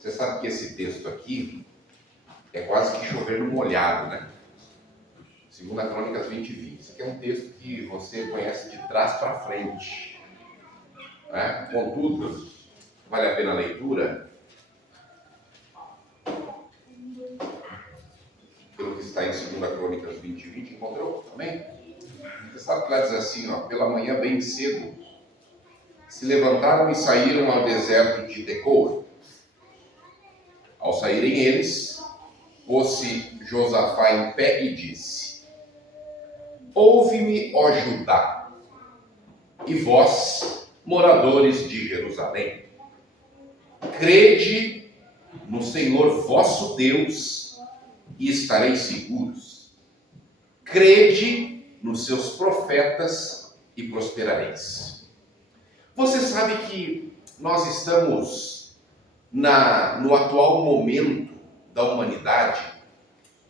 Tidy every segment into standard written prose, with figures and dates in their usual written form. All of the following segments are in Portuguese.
Você sabe que esse texto aqui é quase que chover no molhado, né? 2 Crônicas 20:20. Esse aqui é um texto que você conhece de trás para frente, né? Contudo, vale a pena a leitura, pelo que está em 2 Crônicas 20:20. Encontrou também? Você sabe que lá diz assim, ó: pela manhã bem cedo se levantaram e saíram ao deserto de Tecoa. Ao saírem eles, pôs-se Josafá em pé e disse: ouve-me, ó Judá, e vós, moradores de Jerusalém, crede no Senhor vosso Deus e estareis seguros. Crede nos seus profetas e prosperareis. Você sabe que nós estamos no atual momento da humanidade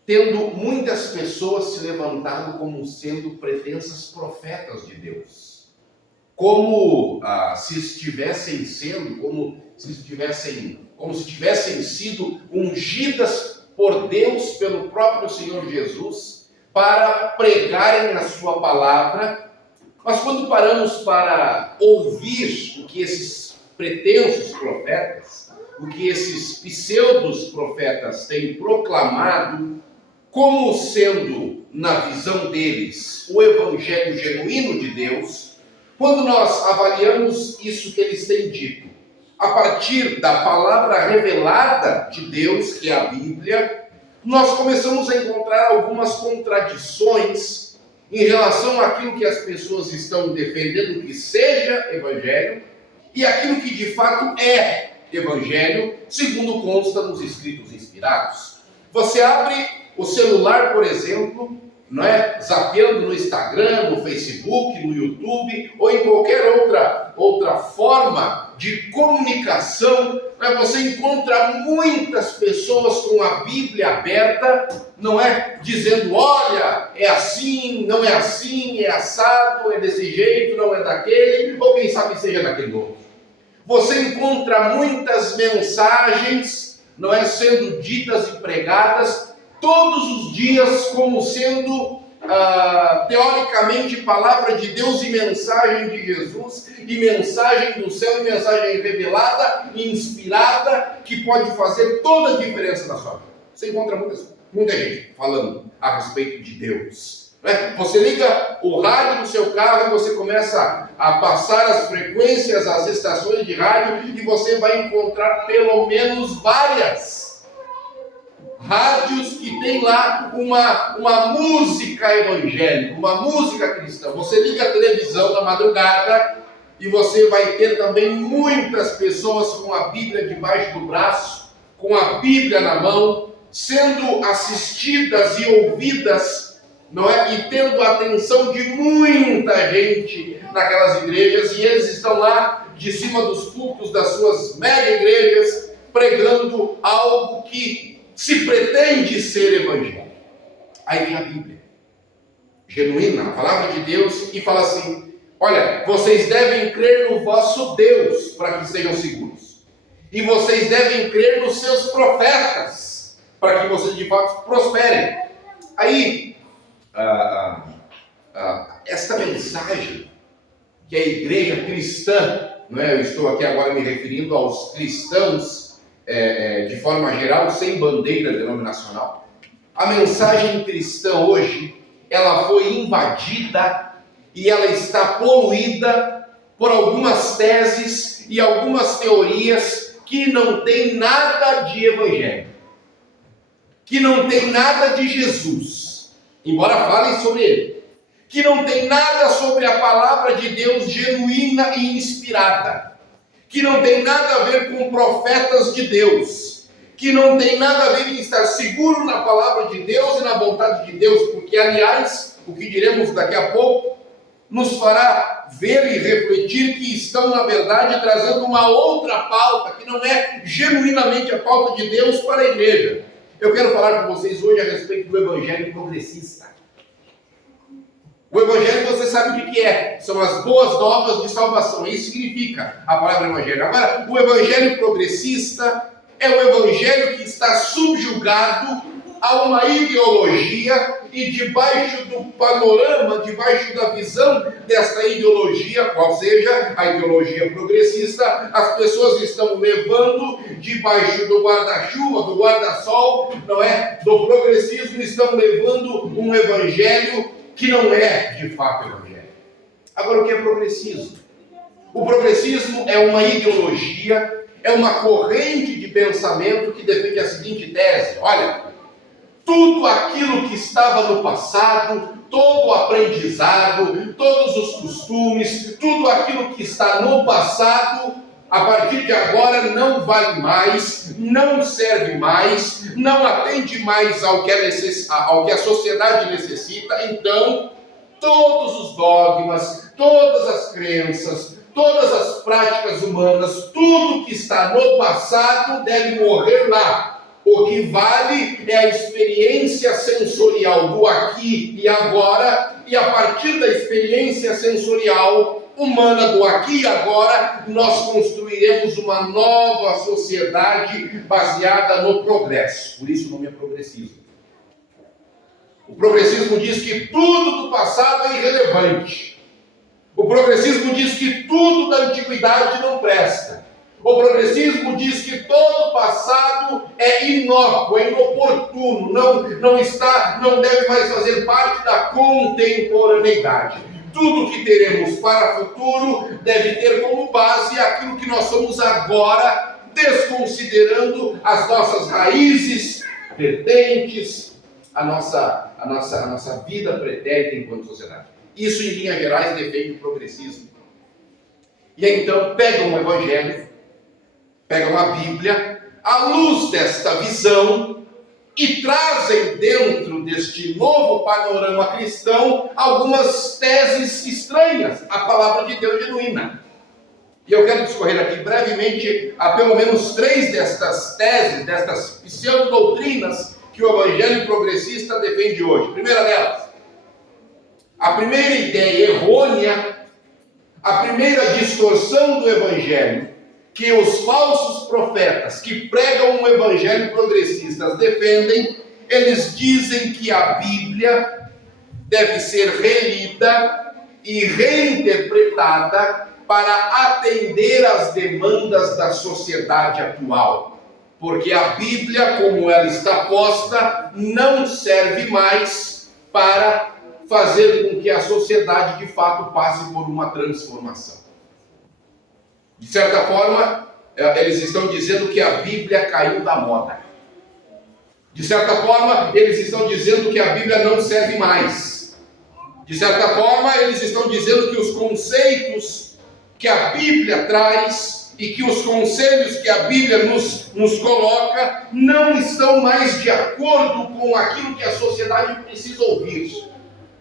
tendo muitas pessoas se levantando como sendo pretensas profetas de Deus, como se tivessem sido ungidas por Deus, pelo próprio Senhor Jesus, para pregarem a sua palavra. Mas quando paramos para ouvir o que esses pretensos profetas, o que esses pseudos profetas têm proclamado como sendo, na visão deles, o evangelho genuíno de Deus, quando nós avaliamos isso que eles têm dito a partir da palavra revelada de Deus, que é a Bíblia, nós começamos a encontrar algumas contradições em relação àquilo que as pessoas estão defendendo que seja evangelho e aquilo que de fato é evangelho, segundo consta nos escritos inspirados. Você abre o celular, por exemplo, não é? Zapeando no Instagram, no Facebook, no YouTube ou em qualquer outra forma de comunicação, você encontra muitas pessoas com a Bíblia aberta, não é? Dizendo: olha, é assim, não é assim, é assado, é desse jeito, não é daquele, ou quem sabe seja daquele outro. Você encontra muitas mensagens, não é, sendo ditas e pregadas todos os dias como sendo teoricamente palavra de Deus e mensagem de Jesus, e mensagem do céu, e mensagem revelada e inspirada, que pode fazer toda a diferença na sua vida. Você encontra muita gente falando a respeito de Deus, né? Você liga o rádio no seu carro e você começa a passar as frequências, as estações de rádio, e você vai encontrar pelo menos várias rádios que tem lá uma música evangélica, uma música cristã. Você liga a televisão na madrugada e você vai ter também muitas pessoas com a Bíblia debaixo do braço, com a Bíblia na mão, sendo assistidas e ouvidas, não é? E tendo a atenção de muita gente naquelas igrejas, e eles estão lá de cima dos púlpitos das suas mega igrejas, pregando algo que se pretende ser evangelho. Aí vem a Bíblia genuína, a palavra de Deus, e fala assim: olha, vocês devem crer no vosso Deus para que sejam seguros, e vocês devem crer nos seus profetas para que vocês de fato prosperem. Aí esta mensagem que a igreja cristã, não é? Eu estou aqui agora me referindo aos cristãos de forma geral, sem bandeira denominacional. A mensagem cristã hoje, ela foi invadida e ela está poluída por algumas teses e algumas teorias que não tem nada de evangelho, que não tem nada de Jesus, embora falem sobre ele, que não tem nada sobre a palavra de Deus genuína e inspirada, que não tem nada a ver com profetas de Deus, que não tem nada a ver em estar seguro na palavra de Deus e na vontade de Deus, porque, aliás, o que diremos daqui a pouco nos fará ver e refletir que estão, na verdade, trazendo uma outra pauta, que não é genuinamente a pauta de Deus para a igreja. Eu quero falar com vocês hoje a respeito do evangelho progressista. O evangelho, você sabe o que é? São as boas novas de salvação. Isso significa a palavra evangelho. Agora, o evangelho progressista é o evangelho que está subjugado a uma ideologia e debaixo do panorama, debaixo da visão desta ideologia, qual seja a ideologia progressista, as pessoas estão levando debaixo do guarda-chuva, do guarda-sol, não é? Do progressismo, estão levando um evangelho que não é de fato evangelho. Agora, o que é progressismo? O progressismo é uma ideologia, é uma corrente de pensamento que defende a seguinte tese: olha, tudo aquilo que estava no passado, todo o aprendizado, todos os costumes, tudo aquilo que está no passado, a partir de agora não vale mais, não serve mais, não atende mais ao que a sociedade necessita. Então, todos os dogmas, todas as crenças, todas as práticas humanas, tudo que está no passado deve morrer lá. O que vale é a experiência sensorial do aqui e agora, e a partir da experiência sensorial humana do aqui e agora, nós construiremos uma nova sociedade baseada no progresso. Por isso o nome é progressismo. O progressismo diz que tudo do passado é irrelevante. O progressismo diz que tudo da antiguidade não presta. O progressismo diz que todo o passado é inócuo, é inoportuno, não deve mais fazer parte da contemporaneidade. Tudo que teremos para o futuro deve ter como base aquilo que nós somos agora, desconsiderando as nossas raízes, vertentes, a nossa vida pretérita enquanto sociedade. Isso, em linhas gerais, defende o progressismo. E aí, então, pegam o Evangelho, pegam a Bíblia, à luz desta visão, e trazem dentro deste novo panorama cristão algumas teses estranhas à palavra de Deus genuína. E eu quero discorrer aqui brevemente a pelo menos 3 destas teses, destas pseudo-doutrinas que o Evangelho progressista defende hoje. Primeira delas, a primeira ideia errônea, a primeira distorção do Evangelho, que os falsos profetas que pregam um evangelho progressista defendem, eles dizem que a Bíblia deve ser relida e reinterpretada para atender às demandas da sociedade atual. Porque a Bíblia, como ela está posta, não serve mais para fazer com que a sociedade de fato passe por uma transformação. De certa forma, eles estão dizendo que a Bíblia caiu da moda. De certa forma, eles estão dizendo que a Bíblia não serve mais. De certa forma, eles estão dizendo que os conceitos que a Bíblia traz e que os conselhos que a Bíblia nos coloca não estão mais de acordo com aquilo que a sociedade precisa ouvir.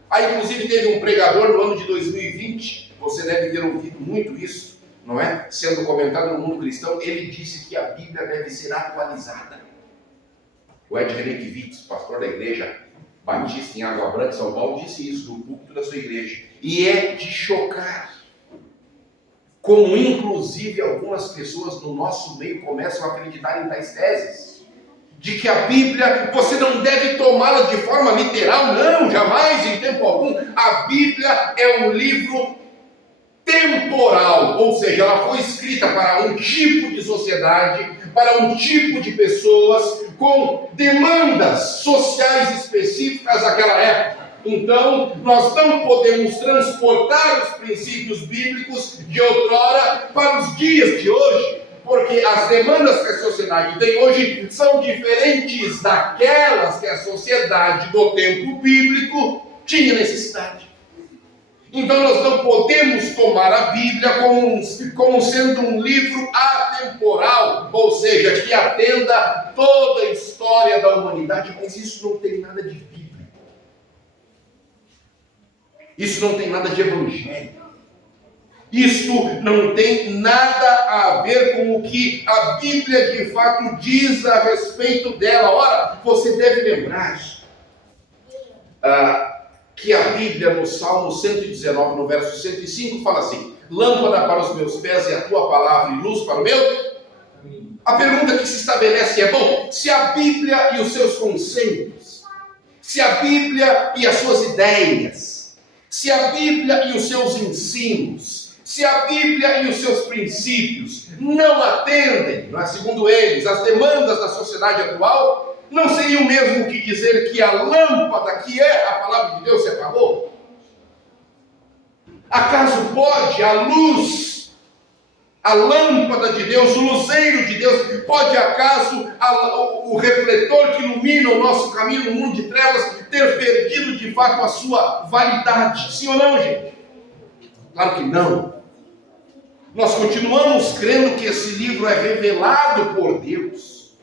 Aí, inclusive, teve um pregador no ano de 2020, você deve ter ouvido muito isso, não é? Sendo comentado no mundo cristão, ele disse que a Bíblia deve ser atualizada. O Ed Renekiewicz, pastor da igreja batista em Água Branca, São Paulo, disse isso no púlpito da sua igreja. E é de chocar como inclusive algumas pessoas no nosso meio começam a acreditar em tais teses. De que a Bíblia, você não deve tomá-la de forma literal, não, jamais, em tempo algum. A Bíblia é um livro temporal, ou seja, ela foi escrita para um tipo de sociedade, para um tipo de pessoas, com demandas sociais específicas daquela época. Então, nós não podemos transportar os princípios bíblicos de outrora para os dias de hoje, porque as demandas que a sociedade tem hoje são diferentes daquelas que a sociedade do tempo bíblico tinha necessidade. Então nós não podemos tomar a Bíblia como sendo um livro atemporal, ou seja, que atenda toda a história da humanidade, mas isso não tem nada de bíblico. Isso não tem nada de evangelho. Isto não tem nada a ver com o que a Bíblia de fato diz a respeito dela. Ora, você deve lembrar que a Bíblia no Salmo 119, no verso 105, fala assim: lâmpada para os meus pés é a tua palavra e luz para o meu. A pergunta que se estabelece é: bom, se a Bíblia e os seus conceitos, se a Bíblia e as suas ideias, se a Bíblia e os seus ensinos, se a Bíblia e os seus princípios não atendem, não é, segundo eles, às demandas da sociedade atual, não seria o mesmo que dizer que a lâmpada, que é a palavra de Deus, se apagou? Acaso pode a luz, a lâmpada de Deus, o luzeiro de Deus, pode acaso o refletor que ilumina o nosso caminho no mundo de trevas ter perdido de fato a sua validade? Sim ou não, gente? Claro que não. Nós continuamos crendo que esse livro é revelado por Deus.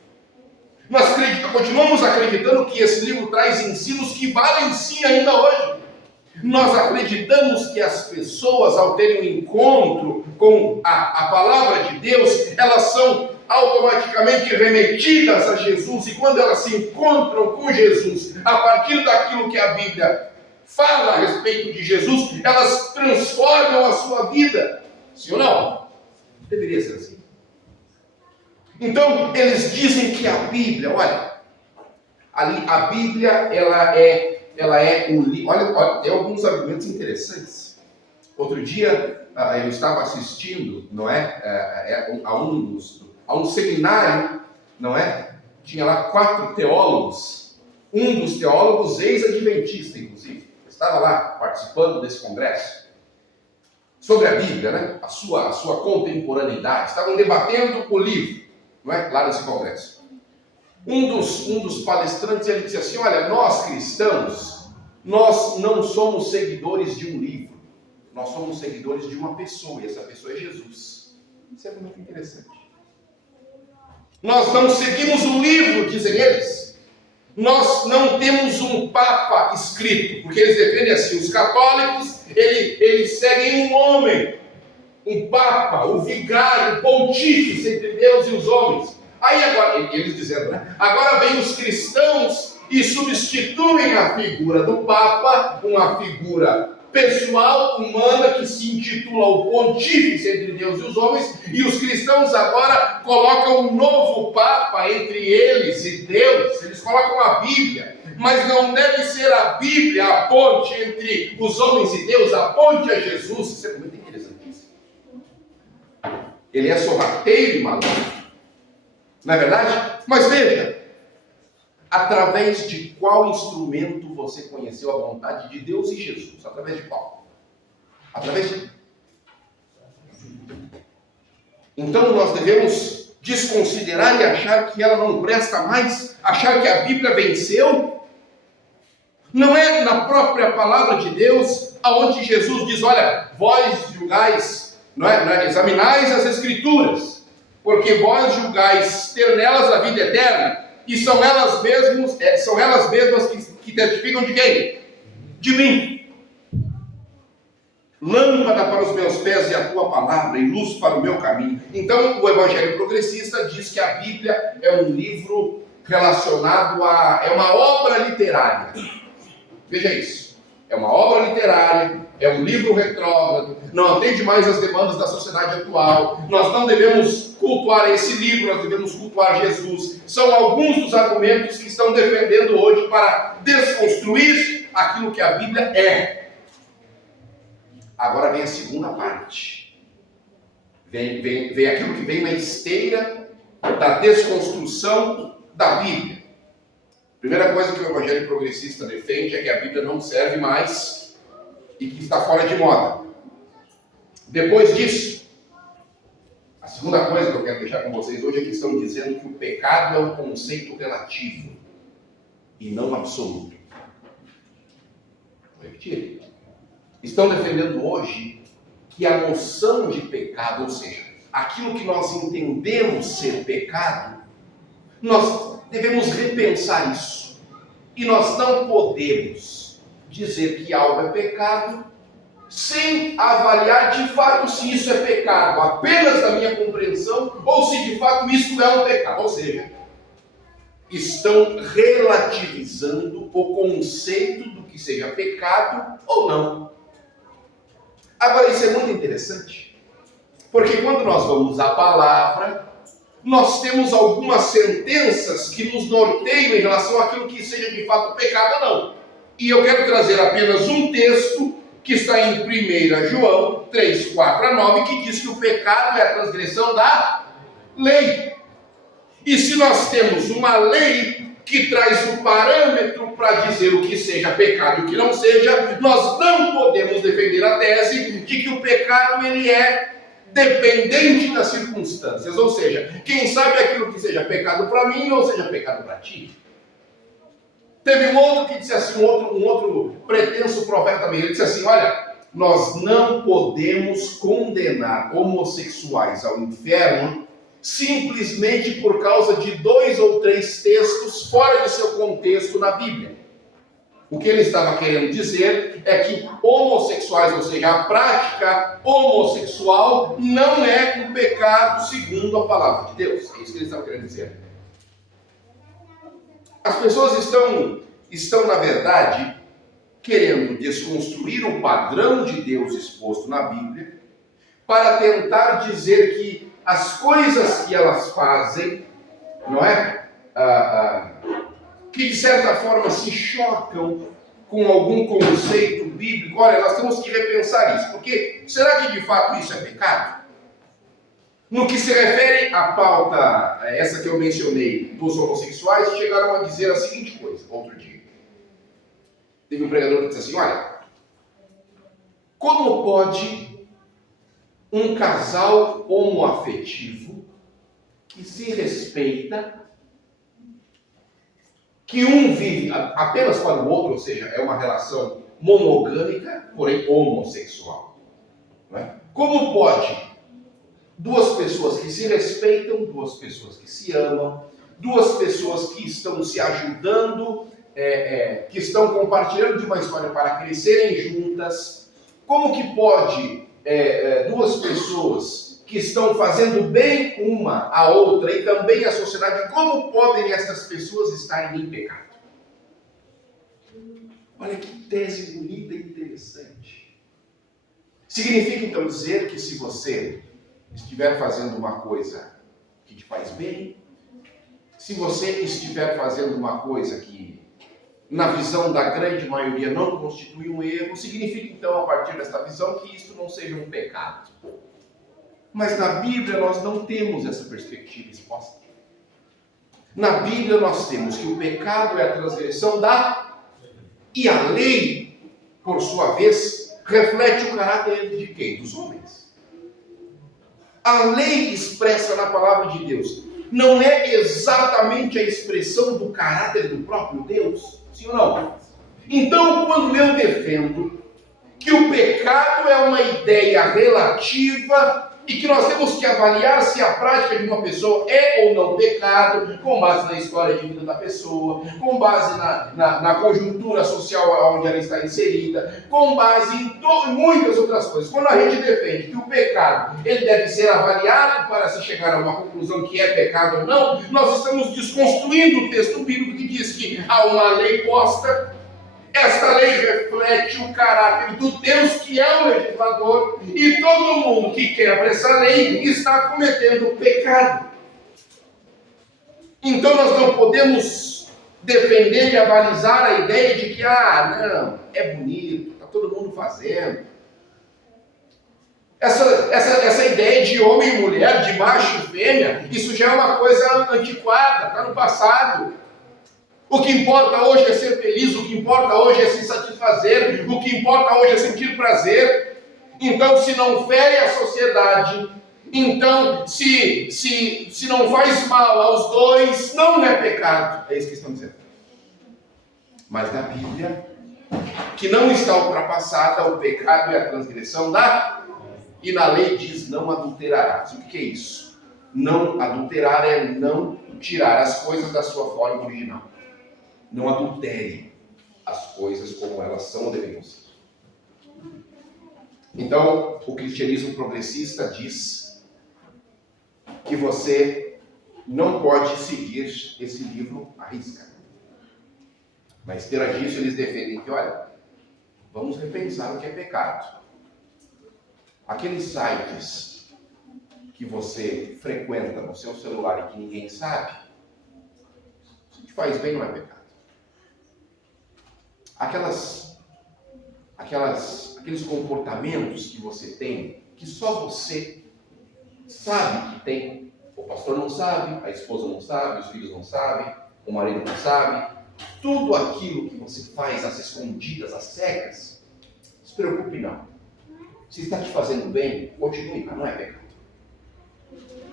Nós continuamos acreditando que esse livro traz ensinos que valem sim ainda hoje. Nós acreditamos que as pessoas, ao terem um encontro com a palavra de Deus, elas são automaticamente remetidas a Jesus, e quando elas se encontram com Jesus, a partir daquilo que a Bíblia fala a respeito de Jesus, elas transformam a sua vida. Sim ou não? Deveria ser assim. Então, eles dizem que a Bíblia, olha, a Bíblia, ela é um livro. Olha, tem alguns argumentos interessantes. Outro dia, eu estava assistindo, não é, a um seminário, não é? Tinha lá 4 teólogos, um dos teólogos ex-adventista, inclusive, estava lá participando desse congresso, sobre a Bíblia, né? a sua contemporaneidade. Estavam debatendo o livro, não é? Lá nesse congresso. Um dos palestrantes, ele disse assim: olha, nós cristãos, nós não somos seguidores de um livro, nós somos seguidores de uma pessoa, e essa pessoa é Jesus. Isso é muito interessante. Nós não seguimos um livro, dizem eles. Nós não temos um papa escrito, porque eles defendem assim: os católicos, eles seguem um homem, um papa, o vigário, o pontífice entre Deus e os homens. Aí agora, eles dizendo, né? Agora vem os cristãos e substituem a figura do papa, uma figura pessoal, humana, que se intitula o pontífice entre Deus e os homens, e os cristãos agora colocam um novo papa entre eles e Deus. Eles colocam a Bíblia, mas não deve ser a Bíblia a ponte entre os homens e Deus, a ponte a Jesus. Isso é muito interessantíssimo. Ele é sorrateiro e malandro, não é verdade? Mas veja, através de qual instrumento você conheceu a vontade de Deus e Jesus? Através de qual? Através de... Então nós devemos desconsiderar e achar que ela não presta mais, achar que a Bíblia venceu. Não é na própria palavra de Deus aonde Jesus diz: olha, vós julgais, examinais as Escrituras, porque vós julgais ter nelas a vida eterna, e são elas mesmas que testificam de quem? De mim. Lâmpada para os meus pés e a tua palavra, e luz para o meu caminho. Então, o Evangelho Progressista diz que a Bíblia é um livro relacionado é uma obra literária. Veja isso. É uma obra literária, é um livro retrógrado, não atende mais às demandas da sociedade atual. Nós não devemos cultuar esse livro, nós devemos cultuar Jesus. São alguns dos argumentos que estão defendendo hoje para desconstruir aquilo que a Bíblia é. Agora vem a segunda parte. Vem aquilo que vem na esteira da desconstrução da Bíblia. Primeira coisa que o Evangelho Progressista defende é que a Bíblia não serve mais e que está fora de moda. Depois disso, a segunda coisa que eu quero deixar com vocês hoje é que estão dizendo que o pecado é um conceito relativo e não absoluto. Vou repetir. Estão defendendo hoje que a noção de pecado, ou seja, aquilo que nós entendemos ser pecado, nós devemos repensar isso. E nós não podemos dizer que algo é pecado sem avaliar de fato se isso é pecado, apenas da minha compreensão, ou se de fato isso é um pecado. Ou seja, estão relativizando o conceito do que seja pecado ou não. Agora, isso é muito interessante, porque quando nós vamos à palavra, nós temos algumas sentenças que nos norteiam em relação àquilo que seja de fato pecado ou não. E eu quero trazer apenas um texto que está em 1 João 3, 4 a 9, que diz que o pecado é a transgressão da lei. E se nós temos uma lei que traz um parâmetro para dizer o que seja pecado e o que não seja, nós não podemos defender a tese de que o pecado ele é dependente das circunstâncias. Ou seja, quem sabe aquilo que seja pecado para mim não seja pecado para ti. Teve um outro que disse assim, um outro pretenso profeta mesmo, ele disse assim, olha, nós não podemos condenar homossexuais ao inferno simplesmente por causa de 2 ou 3 textos fora de seu contexto na Bíblia. O que ele estava querendo dizer é que homossexuais, ou seja, a prática homossexual não é um pecado segundo a palavra de Deus. É isso que ele estava querendo dizer. As pessoas estão, na verdade, querendo desconstruir o padrão de Deus exposto na Bíblia para tentar dizer que as coisas que elas fazem, não é? Que de certa forma se chocam com algum conceito bíblico. Olha, nós temos que repensar isso, porque será que de fato isso é pecado? No que se refere à pauta, essa que eu mencionei, dos homossexuais, chegaram a dizer a seguinte coisa, outro dia. Teve um pregador que disse assim, olha, como pode um casal homoafetivo que se respeita, que um vive apenas para o outro, ou seja, é uma relação monogâmica, porém homossexual. Não é? Como pode 2 pessoas que se respeitam, 2 pessoas que se amam, 2 pessoas que estão se ajudando, que estão compartilhando de uma história para crescerem juntas, como que pode 2 pessoas que estão fazendo bem uma à outra e também à sociedade, como podem essas pessoas estarem em pecado? Olha que tese bonita e interessante. Significa então dizer que se você estiver fazendo uma coisa que te faz bem, se você estiver fazendo uma coisa que, na visão da grande maioria, não constitui um erro, significa então, a partir desta visão, que isto não seja um pecado. Mas na Bíblia nós não temos essa perspectiva exposta. Na Bíblia nós temos que o pecado é a transgressão da... E a lei, por sua vez, reflete o caráter de quem? Dos homens. A lei expressa na palavra de Deus não é exatamente a expressão do caráter do próprio Deus? Sim ou não? Então, quando eu defendo que o pecado é uma ideia relativa e que nós temos que avaliar se a prática de uma pessoa é ou não pecado, com base na história de vida da pessoa, com base na conjuntura social onde ela está inserida, com base em muitas outras coisas. Quando a gente defende que o pecado ele deve ser avaliado para se chegar a uma conclusão que é pecado ou não, nós estamos desconstruindo o texto bíblico que diz que há uma lei posta. Esta lei reflete o caráter do Deus que é o legislador, e todo mundo que quebra essa lei está cometendo pecado. Então nós não podemos defender e avalizar a ideia de que, não, é bonito, está todo mundo fazendo. Essa ideia de homem e mulher, de macho e fêmea, isso já é uma coisa antiquada, está no passado. O que importa hoje é ser feliz, o que importa hoje é se satisfazer, o que importa hoje é sentir prazer. Então, se não fere a sociedade, então, se não faz mal aos dois, não é pecado. É isso que estão dizendo. Mas na Bíblia, que não está ultrapassada, o pecado é a transgressão da... E na lei diz, não adulterarás. O que é isso? Não adulterar é não tirar as coisas da sua forma original. Não adultere as coisas como elas são ou deveriam ser. Então, o cristianismo progressista diz que você não pode seguir esse livro à risca. Na esteira disso, eles defendem que, olha, vamos repensar o que é pecado. Aqueles sites que você frequenta no seu celular e que ninguém sabe, se te faz bem, não é pecado. Aqueles comportamentos que você tem, que só você sabe que tem. O pastor não sabe, a esposa não sabe, os filhos não sabem, o marido não sabe. Tudo aquilo que você faz às escondidas, às cegas, não se preocupe não. Se está te fazendo bem, continue, não é pecado.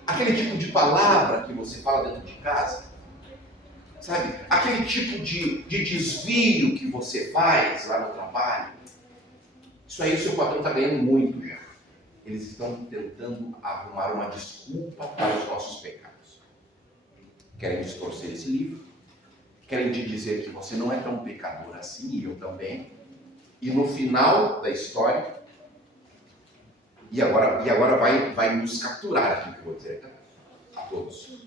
Aquele tipo de palavra que você fala dentro de casa, sabe? Aquele tipo de desvio que você faz lá no trabalho, isso aí o seu patrão está ganhando muito já. Eles estão tentando arrumar uma desculpa para os nossos pecados. Querem distorcer esse livro, querem te dizer que você não é tão pecador assim, e eu também. E no final da história, e agora vai nos capturar aqui, que eu vou dizer a todos.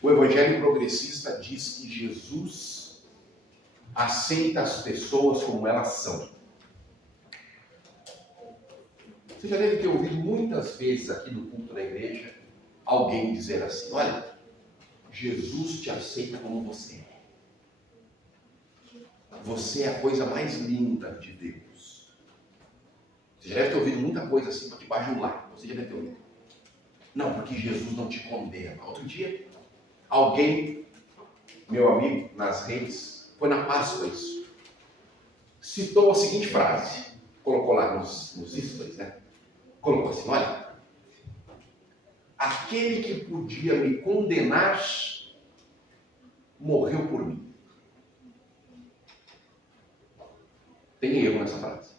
O Evangelho progressista diz que Jesus aceita as pessoas como elas são. Você já deve ter ouvido muitas vezes aqui no culto da igreja alguém dizer assim: olha, Jesus te aceita como você é. Você é a coisa mais linda de Deus. Você já deve ter ouvido muita coisa assim para te bajular. Você já deve ter ouvido. Não, porque Jesus não te condena. Outro dia, alguém, meu amigo, nas redes, foi na Páscoa isso, citou a seguinte frase, colocou lá nos stories, né? Colocou assim: olha, aquele que podia me condenar morreu por mim. Tem erro nessa frase.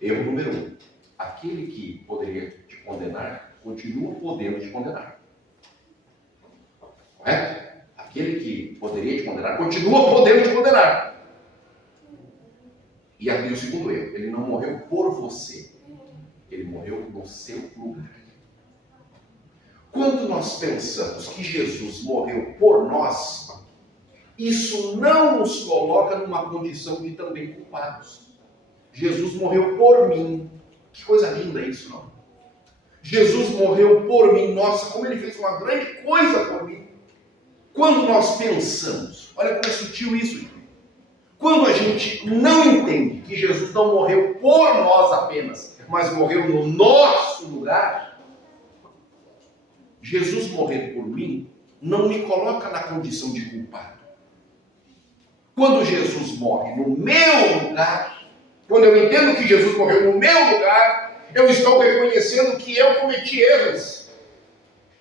Erro número 1. Aquele que poderia te condenar, continua podendo te condenar. Correto? Aquele que poderia te condenar, continua podendo te condenar. E aqui o segundo erro: ele não morreu por você. Ele morreu no seu lugar. Quando nós pensamos que Jesus morreu por nós, isso não nos coloca numa condição de também culpados. Jesus morreu por mim. Que coisa linda isso, não? Jesus morreu por mim. Nossa, como ele fez uma grande coisa por mim. Quando nós pensamos, olha como é sutil isso, gente. Quando a gente não entende que Jesus não morreu por nós apenas, mas morreu no nosso lugar, Jesus morrer por mim não me coloca na condição de culpado. Quando Jesus morre no meu lugar, quando eu entendo que Jesus morreu no meu lugar, eu estou reconhecendo que eu cometi erros.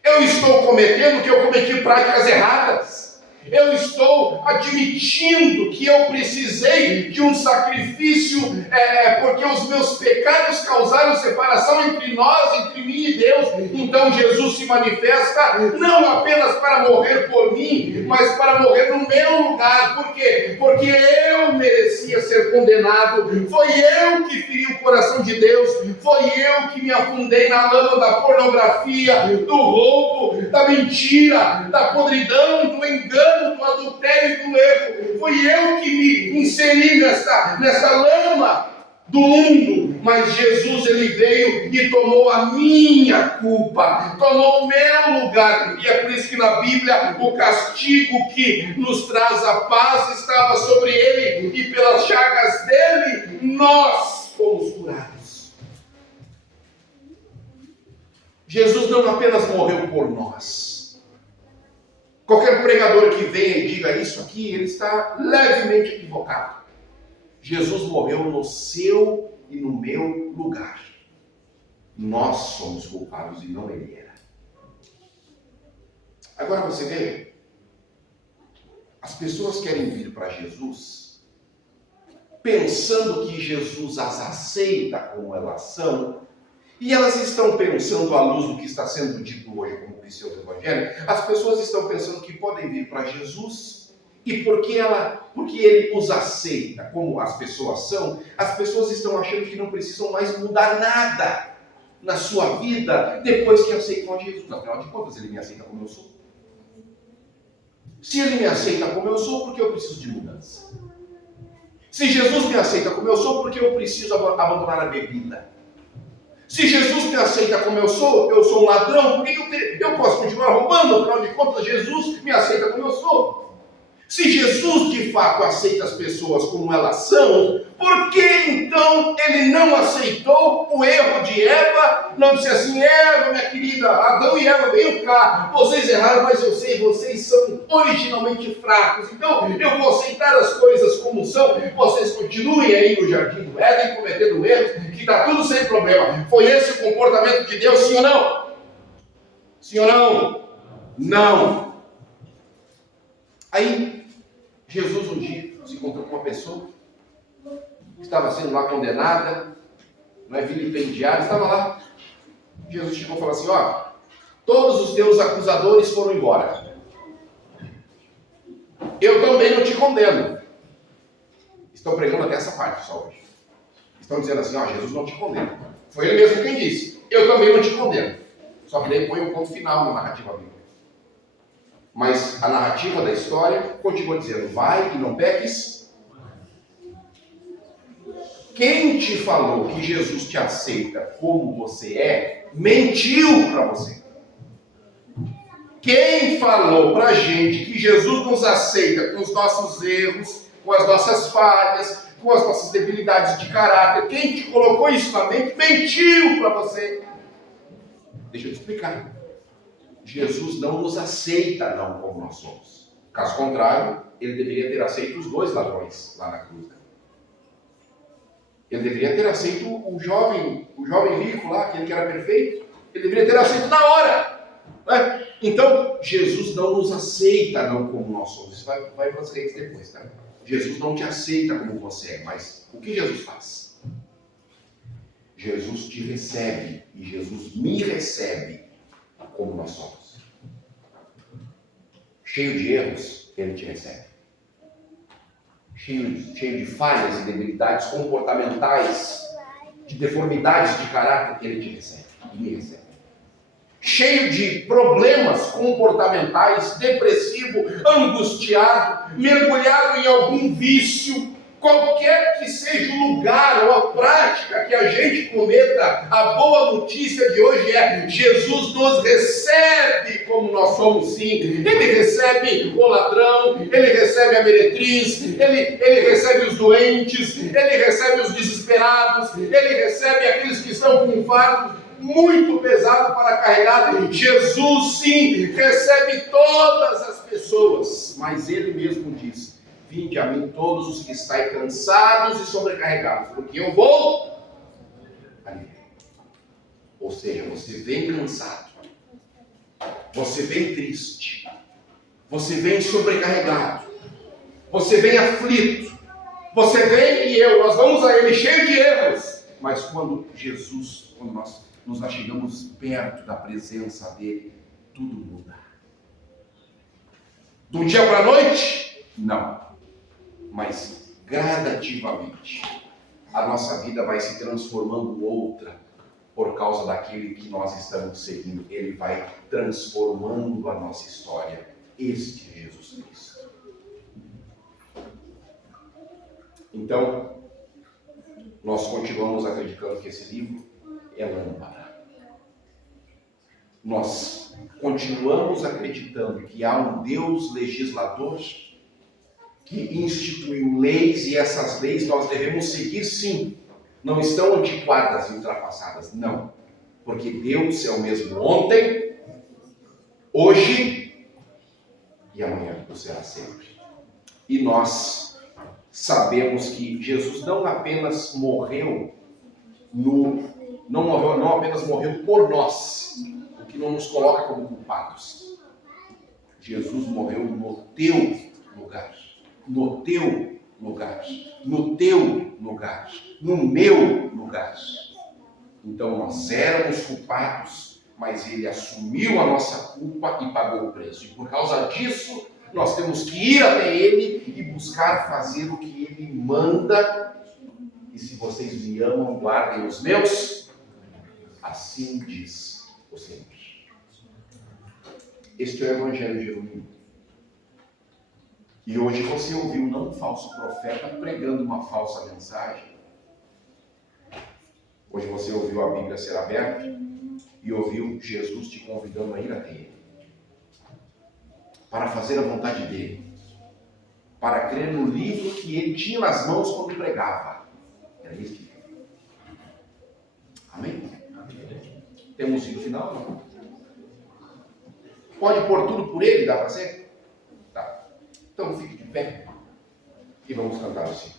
Eu estou cometendo que eu cometi práticas erradas. Eu estou admitindo que eu precisei de um sacrifício, porque os meus pecados causaram separação entre nós, entre mim e Deus. Então Jesus se manifesta não apenas para morrer por mim, mas para morrer no meu lugar. Por quê? Porque eu merecia ser condenado. Foi eu que feri o coração de Deus. Foi eu que me afundei na lama da pornografia, do roubo, da mentira, da podridão, do engano, do adultério e do erro. Foi eu que me inseri nessa lama do mundo. Mas Jesus, ele veio e tomou a minha culpa, tomou o meu lugar. E é por isso que na Bíblia o castigo que nos traz a paz estava sobre ele, e pelas chagas dele nós fomos curados. Jesus não apenas morreu por nós. Qualquer pregador que venha e diga isso aqui, ele está levemente equivocado. Jesus morreu no seu e no meu lugar. Nós somos culpados e não ele era. Agora você vê, as pessoas querem vir para Jesus pensando que Jesus as aceita como elas são, e elas estão pensando, à luz do que está sendo dito hoje como pseudo-evangelho, as pessoas estão pensando que podem vir para Jesus, e porque ele os aceita como as pessoas são, as pessoas estão achando que não precisam mais mudar nada na sua vida depois que aceitam a Jesus. Afinal de contas, ele me aceita como eu sou. Se ele me aceita como eu sou, por que eu preciso de mudança? Se Jesus me aceita como eu sou, por que eu preciso abandonar a bebida? Se Jesus me aceita como eu sou um ladrão, por que eu posso continuar roubando? Afinal de contas, Jesus me aceita como eu sou. Se Jesus de fato aceita as pessoas como elas são, por que então ele não aceitou o erro de Eva? Não disse assim: Eva, minha querida, Adão e Eva, venham cá, vocês erraram, mas eu sei, vocês são originalmente fracos, então eu vou aceitar as coisas como são, vocês continuem aí no jardim do Éden cometendo erros, que está tudo sem problema. Foi esse o comportamento de Deus, sim ou não? Sim ou não? Não. Aí, Jesus um dia se encontrou com uma pessoa que estava sendo lá condenada, não é, vilipendiada, estava lá. Jesus chegou e falou assim: ó, todos os teus acusadores foram embora. Eu também não te condeno. Estão pregando até essa parte só hoje. Estão dizendo assim: ó, Jesus não te condena. Foi ele mesmo quem disse: eu também não te condeno. Só que daí põe um ponto final na narrativa bíblica. Mas a narrativa da história continua dizendo: vai e não peques. Quem te falou que Jesus te aceita como você é, mentiu para você. Quem falou para a gente que Jesus nos aceita com os nossos erros, com as nossas falhas, com as nossas debilidades de caráter, quem te colocou isso na mente, mentiu para você. Deixa eu te explicar. Jesus não nos aceita não como nós somos. Caso contrário, ele deveria ter aceito os dois ladrões lá na cruz. Ele deveria ter aceito o jovem rico lá, aquele que era perfeito. Ele deveria ter aceito na hora. Né? Então, Jesus não nos aceita não como nós somos. Isso vai para as redes depois, tá? Jesus não te aceita como você é, mas o que Jesus faz? Jesus te recebe e Jesus me recebe como nós somos. Cheio de erros, ele te recebe. Cheio de falhas e debilidades comportamentais, de deformidades de caráter, ele te recebe e me recebe. Cheio de problemas comportamentais, depressivo, angustiado, mergulhado em algum vício, qualquer que seja o lugar ou a prática que a gente cometa, a boa notícia de hoje é: Jesus nos recebe como nós somos, sim. Ele recebe o ladrão, ele recebe a meretriz, ele recebe os doentes, ele recebe os desesperados, ele recebe aqueles que estão com fardo muito pesado para carregar. Jesus, sim, recebe todas as pessoas, mas ele mesmo diz: vinde a mim todos os que estáis cansados e sobrecarregados, porque eu vou aliviar. Ou seja, você vem cansado, você vem triste, você vem sobrecarregado, você vem aflito, você vem e nós vamos a ele cheio de erros, mas quando nós nos achegamos perto da presença dele, tudo muda. Do dia para a noite? Não. Mas gradativamente a nossa vida vai se transformando outra por causa daquele que nós estamos seguindo. Ele vai transformando a nossa história. Este é Jesus Cristo. Então, nós continuamos acreditando que esse livro é lâmpada. Nós continuamos acreditando que há um Deus legislador que instituiu leis, e essas leis nós devemos seguir, sim. Não estão antiquadas e ultrapassadas, não. Porque Deus é o mesmo ontem, hoje e amanhã, o será sempre. E nós sabemos que Jesus não apenas morreu não apenas morreu por nós, o que não nos coloca como culpados. Jesus morreu no teu lugar. No teu lugar, no teu lugar, no meu lugar. Então nós éramos culpados, mas ele assumiu a nossa culpa e pagou o preço. E por causa disso, nós temos que ir até ele e buscar fazer o que ele manda. E se vocês me amam, guardem os meus. Assim diz o Senhor. Este é o Evangelho genuíno. E hoje você ouviu não um falso profeta pregando uma falsa mensagem. Hoje você ouviu a Bíblia ser aberta e ouviu Jesus te convidando a ir até Ele, para fazer a vontade dEle, para crer no livro que Ele tinha nas mãos quando pregava. Era isso que ele queria. Amém? Temos sido final? Não? Pode pôr tudo por Ele? Dá para ser? Tá. Então fique de pé e vamos cantar o Senhor.